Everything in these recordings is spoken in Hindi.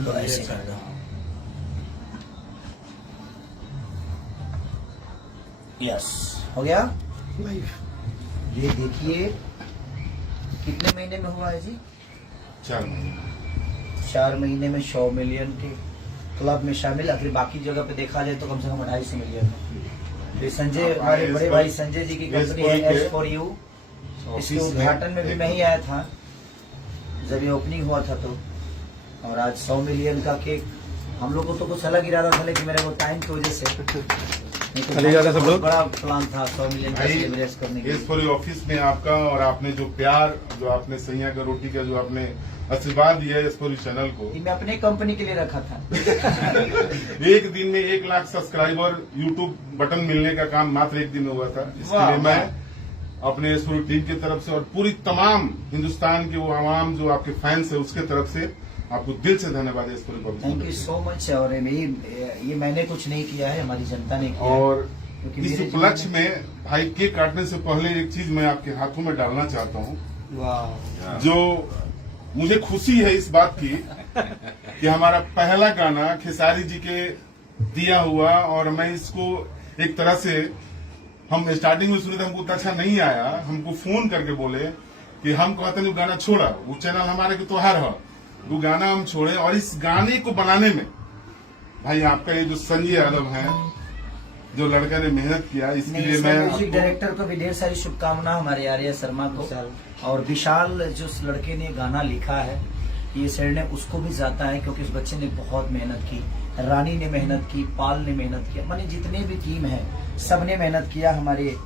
तो ऐसे कर दो। यस, हो गया। ये देखिए कितने महीने में हुआ है जी? 4 महीने। 4 महीने में 100 मिलियन के क्लब में शामिल। फिर बाकी जगह पे देखा जाए तो कम से कम 250 मिलियन। ये संजय, हमारे बड़े भाई संजय जी की कंपनी है S4U। इसके उद्घाटन में भी मैं ही आया था जब ये ओपनिंग हुआ था तो। और आज 100 मिलियन का केक, हम लोग को तो कुछ अलग इरादा था, लेकिन मेरे को टाइम की वजह से सब लोग बड़ा प्लान था 100 मिलियन का सेलिब्रेट करने के S4U ऑफिस में आपका और आपने जो प्यार, जो आपने सैया का रोटी का जो आपने आशीर्वाद दिया है S4U चैनल को, मैं अपने कंपनी के लिए रखा था। एक दिन में 1 लाख सब्सक्राइबर यूट्यूब बटन मिलने का काम मात्र एक दिन में हुआ था। इसके लिए मैं अपने S4U टीम की तरफ से और पूरी तमाम हिंदुस्तान के वो आवाम जो आपके फैंस है उसके तरफ से आपको दिल से धन्यवाद है। Thank you so much. और ये मैंने कुछ नहीं किया है, हमारी जनता ने किया। और इस उपलक्ष्य में भाई केक काटने से पहले एक चीज मैं आपके हाथों में डालना चाहता हूँ, जो मुझे खुशी है इस बात की कि हमारा पहला गाना खेसारी जी के दिया हुआ, और मैं इसको एक तरह से, हम स्टार्टिंग में सुने थे, हमको उतना अच्छा नहीं आया, हमको फोन करके बोले कि हम कहते हैं गाना छोड़ा, वो चैनल हमारे के त्योहार है, वो गाना हम छोड़े। और इस गाने को बनाने में भाई आपका ये जो संजय यादव है, जो लड़का ने मेहनत किया, इसके लिए मैं म्यूजिक डायरेक्टर को भी ढेर सारी शुभकामना, हमारे आर्य शर्मा को। और विशाल जो लड़के ने गाना लिखा है, ये श्रेय उसको भी जाता है, क्योंकि उस बच्चे ने बहुत मेहनत की। रानी ने मेहनत की, पाल ने मेहनत किया, माने जितने भी टीम है सबने मेहनत किया। हमारे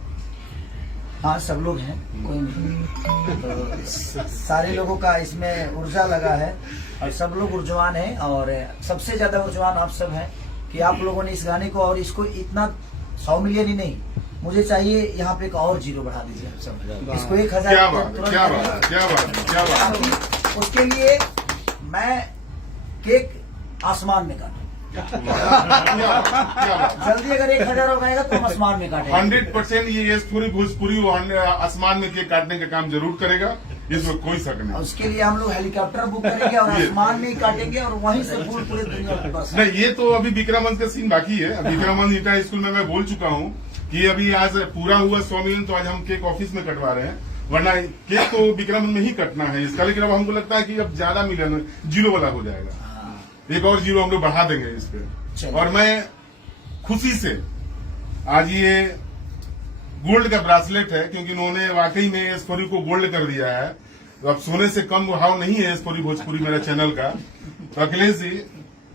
हाँ सब लोग हैं, कोई नहीं, तो सारे लोगों का इसमें ऊर्जा लगा है और सब लोग ऊर्जवान हैं। और सबसे ज्यादा ऊर्जवान आप सब हैं कि आप लोगों ने इस गाने को, और इसको इतना 100 मिलियन ही नहीं, मुझे चाहिए यहाँ पे एक और 0 बढ़ा दीजिए आप सब। इसको 1000। क्या बात। उसके लिए मैं केक आसमान में काटूं। जल्दी अगर 1000 हो जाएगा तो हम आसमान में काटेंगे। 100% ये पूरी भोजपुरी आसमान में केक काटने का काम जरूर करेगा, इसमें कोई शक नहीं। उसके लिए हम लोग हेलीकॉप्टर बुक करेंगे और आसमान में ही काटेंगे और वहीं से पूरी दुनिया में बस। नहीं, ये तो अभी विक्रमानंद का सीन बाकी है। विक्रमानंद इंटर स्कूल में मैं बोल चुका हूँ कि अभी आज पूरा हुआ 100 मिलियन, तो आज हम केक ऑफिस में कटवा रहे हैं, वरना केक तो विक्रमानंद में ही कटना है इसका। लेकिन अब हमको लगता है कि अब ज्यादा मिलियन 0 वाला हो जाएगा, एक और 0 हम लोग बढ़ा देंगे इस पे। और मैं खुशी से आज ये गोल्ड का ब्रासलेट है, क्योंकि उन्होंने वाकई में S4U को गोल्ड कर दिया है। तो अब सोने से कम भाव नहीं है S4U भोजपुरी मेरा चैनल का। तो अखिलेश जी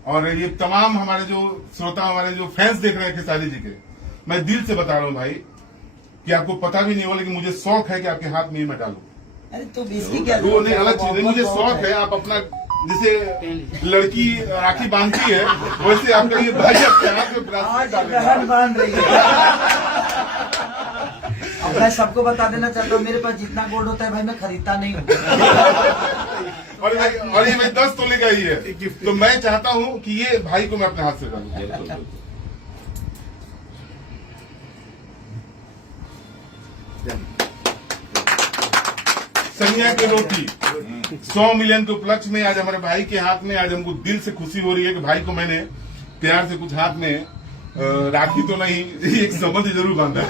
और ये तमाम हमारे जो श्रोता, हमारे जो फैंस देख रहे हैं खेसारी जी के, मैं दिल से बता रहा हूँ भाई कि आपको पता भी नहीं होगा, लेकिन मुझे शौक है कि आपके हाथ में ये मैं डालूं। अरे तो इसकी क्या, वो नहीं, अलग चीज है, मुझे शौक है। आप अपना, जैसे लड़की राखी बांधती है, वैसे आपका ये भाई आपके हाथ में ब्रासलेट डालेगा। बांध रही है। अब मैं सबको बता देना चाहता हूँ, मेरे पास जितना गोल्ड होता है भाई मैं खरीदता नहीं हूँ। और ये मैं 10 तोले का ही है, तो मैं चाहता हूँ कि ये भाई को मैं अपने हाथ से डालूं। सैया की रोटी 100 मिलियन के उपलक्ष्य में आज हमारे भाई के हाथ में, आज हमको दिल से खुशी हो रही है कि भाई को मैंने प्यार से कुछ हाथ में राखी तो नहीं, एक संबंध जरूर बांधा है।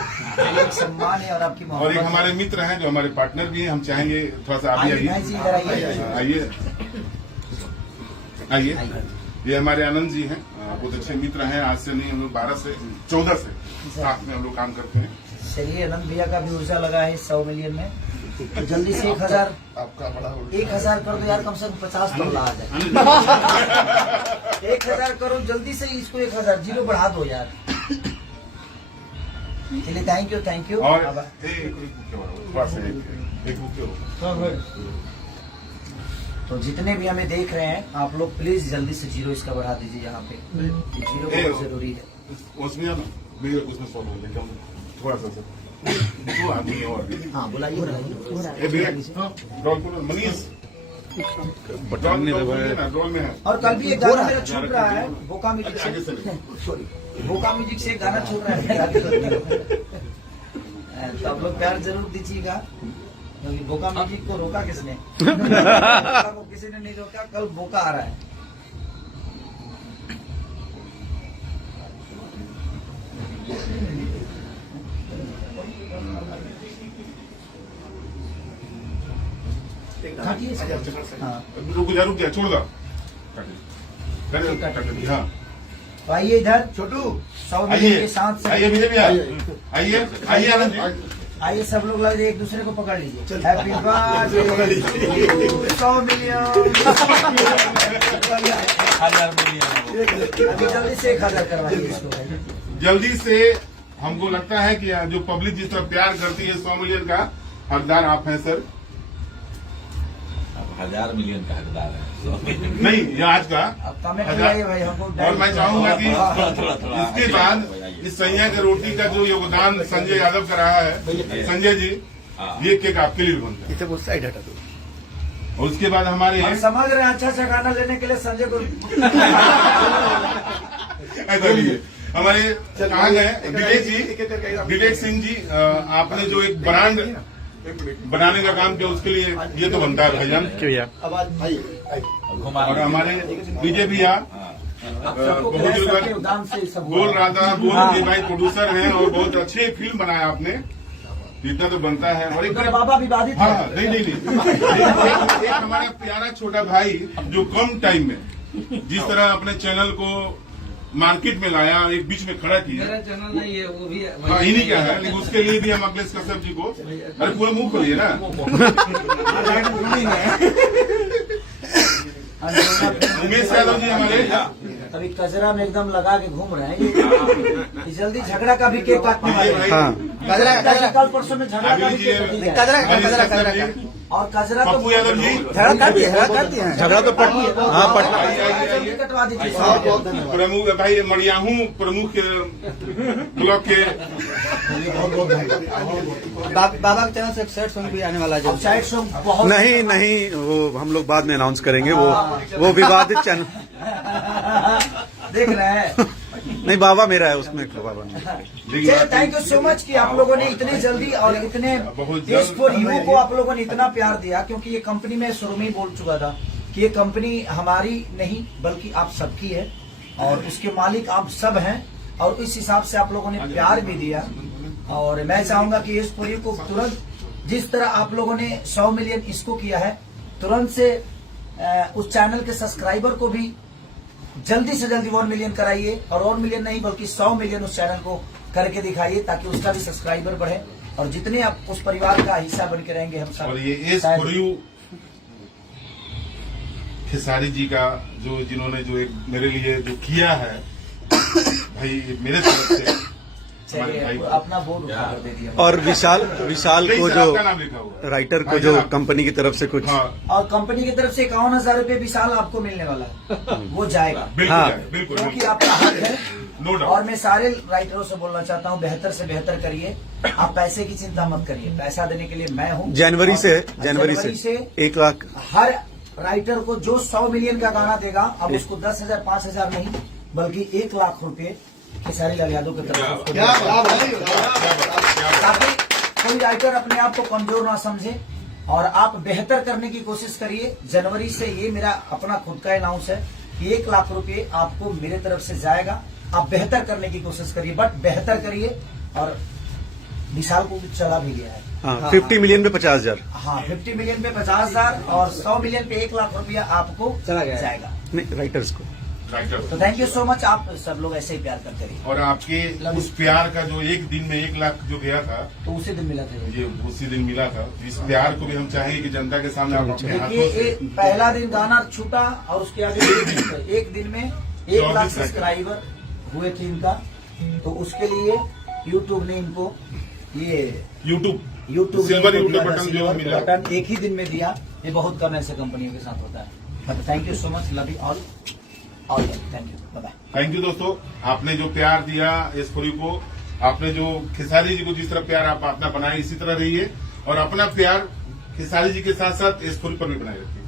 एक सम्मान है और आपकी मोहब्बत। और एक हमारे मित्र हैं जो हमारे पार्टनर भी हैं, हम चाहेंगे थोड़ा सा आगे आइए। ये हमारे आनंद जी हैं, बहुत अच्छे मित्र हैं। आज से नहीं, हम लोग 12 से 14 से साथ में हम लोग काम करते हैं। चलिए, आनंद भैया का भी ऊर्जा लगा है 100 मिलियन में। तो जल्दी से 1000 आपका बड़ा 1000 कर दो यार, कम से कम 50 तो आ जाए। 1000 करो जल्दी से, इसको 1000 0 बढ़ा दो यार। चलिए, थैंक यू। और तो जितने भी हमें देख रहे हैं आप लोग, प्लीज जल्दी से 0 इसका बढ़ा दीजिए यहाँ पे। 0 बहुत जरूरी है। उसमें थोड़ा सा और हाँ बुलाइए। मनीष बटन नहीं दबाया। और कल भी एक गाना मेरा छूट रहा है, बोका म्यूजिक से। बोका म्यूजिक से एक गाना छूट रहा है। तो आप लोग प्यार जरूर दीजिएगा। क्योंकि बोका म्यूजिक को रोका किसने? बोका को किसी ने नहीं रोका, कल बोका आ रहा है। हाँ। रुक जा छोड़ दो। हाँ तो आइए इधर छोटू 100 मिलियन के साथ आइए विजय भैया आइए आइए आनंद जी आइए सब लोग लग एक दूसरे को पकड़ लीजिए। Happy birthday 100 million. अभी जल्दी से 1000 करवाइए इसको भाई। जल्दी से। हमको लगता है कि जो पब्लिक जिस तरह प्यार करती है 100 मिलियन का हकदार आप हैं सर। 1000 मिलियन का हकदार है नहीं, ये आज का अब कमेंट लगाइए भाई हमको। और मैं चाहूंगा कि थोड़ा इसके बाद इस सैया के रोटी का जो योगदान संजय यादव का रहा है, संजय जी ये केक आपके लिए बनता है। इसे वो साइड हटा दो। और उसके बाद हमारे हम समझ रहे हैं अच्छा अच्छा गाना लेने के लिए संजय को ऐसा नहीं है। हमारे कहाँ गए विवेक सिंह जी, आपने जो एक ब्रांड बनाने का काम किया उसके लिए ये तो बनता है भाईजान। और हमारे विजय भैया बोल रहा था कि भाई प्रोड्यूसर हैं और बहुत अच्छे फिल्म बनाया आपने, इतना तो बनता है। और एक बाबा विवादित हाँ नहीं एक हमारा प्यारा छोटा भाई जो कम टाइम में जिस तरह अपने चैनल को मार्केट में लाया, एक बीच में खड़ा किया। मेरा चैनल नहीं है, वो भी हाँ इन्हीं क्या है, लेकिन उसके लिए भी हम अखिलेश कश्यप जी को अरे पूरा मुंह खोलिए ना। उमेश यादव जी हमारे अभी कजरा में एकदम लगा के घूम रहे हैं ये जल्दी झगड़ा का भी केक काटने वाले हैं। हाँ कल परसों में झगड़ा का भी केक कटेगा। कजरा और कजरा तो पप्पू यादव जी झगड़ा कर दिए झगड़ा तो जल्दी कटवा दीजिए। प्रमुख भाई मरियाहू प्रमुख ब्लॉक के बाबा के चैनल से एक सैड सॉन्ग भी आने वाला है। अब साइड सॉन्ग बहुत नहीं वो हम लोग बाद में अनाउंस करेंगे। वो विवादित चैनल देख रहे हैं। नहीं बाबा मेरा है उसमें बाबा चलिए थैंक यू सो मच कि आप लोगों ने इतनी जल्दी और इतने देश को यू को आप लोगों ने इतना प्यार दिया, क्योंकि ये कंपनी में शुरू में ही बोल चुका था कि ये कंपनी हमारी नहीं बल्कि आप सबकी है और उसके मालिक आप सब हैं। और इस हिसाब से आप लोगों ने प्यार भी दिया। और मैं चाहूंगा कि इस पूरी को तुरंत जिस तरह आप लोगों ने 100 मिलियन इसको किया है, तुरंत से उस चैनल के सब्सक्राइबर को भी जल्दी से जल्दी 1 मिलियन कराइए। और 1 मिलियन नहीं बल्कि 100 मिलियन उस चैनल को करके दिखाइए, ताकि उसका भी सब्सक्राइबर बढ़े और जितने आप उस परिवार का हिस्सा बन के रहेंगे हम सब। और ये S for you Khesari ji का जो जिन्होंने जो एक मेरे लिए जो किया है भाई मेरे तरफ से चलिए अपना बोर्ड उठा कर दे दिया। और विशाल को जो आपका नाम लिखा हुआ है। राइटर को जो कंपनी की तरफ से कुछ हाँ और कंपनी की तरफ से 51,000 रूपये विशाल आपको मिलने वाला है, वो जाएगा बिल्कुल हाँ। बिल्कुल क्योंकि आपका हक है। No doubt. और मैं सारे राइटरों से बोलना चाहता हूँ बेहतर से बेहतर करिए। आप पैसे की चिंता मत करिए, पैसा देने के लिए मैं हूँ। जनवरी से 1 लाख हर राइटर को जो 100 मिलियन का गाना देगा, अब उसको 10,000 5,000 नहीं बल्कि 1 लाख रुपए खेसारी लाल यादव की तरफ से उसको ताकि कोई राइटर अपने आप को कमजोर ना समझे और आप बेहतर करने की कोशिश करिए। जनवरी से ये मेरा अपना खुद का अनाउंस है कि 1 लाख रुपए आपको मेरे तरफ से जाएगा। आप बेहतर करने की कोशिश करिए, बट बेहतर करिए। और विशाल को भी चला भी गया है। हाँ 50 मिलियन पे 50,000। हाँ 50 मिलियन पे 50,000 और 100 मिलियन पे 1 लाख रुपया आपको चला गया जाएगा। नहीं राइटर्स को तो थैंक यू सो मच, आप सब लोग ऐसे ही प्यार करते रहिए। और आपके उस प्यार का जो एक दिन में 1 लाख जो गया था तो उसी दिन मिला था ये उसी दिन मिला था। इस प्यार को भी हम चाहेंगे कि जनता के सामने आप अपने हाथों ये से पहला दिन गाना छूटा और उसके आगे एक दिन में 1 लाख सब्सक्राइबर हुए थे इनका। तो उसके लिए यूट्यूब ने इनको ये यूट्यूब सिल्वर यूट्यूब बटन जो मिला बटन एक ही दिन में दिया। ये बहुत कम ऐसे कंपनियों के साथ होता है। Thank you so much, love you all. Thank you, bye bye. Thank you दोस्तों, आपने जो प्यार दिया एसफोरी को, आपने जो खेसारी जी को जिस तरह प्यार आप अपना बनाए इसी तरह रहिए और अपना प्यार खेसारी जी के साथ साथ एसफोरी पर भी बनाए रखिए।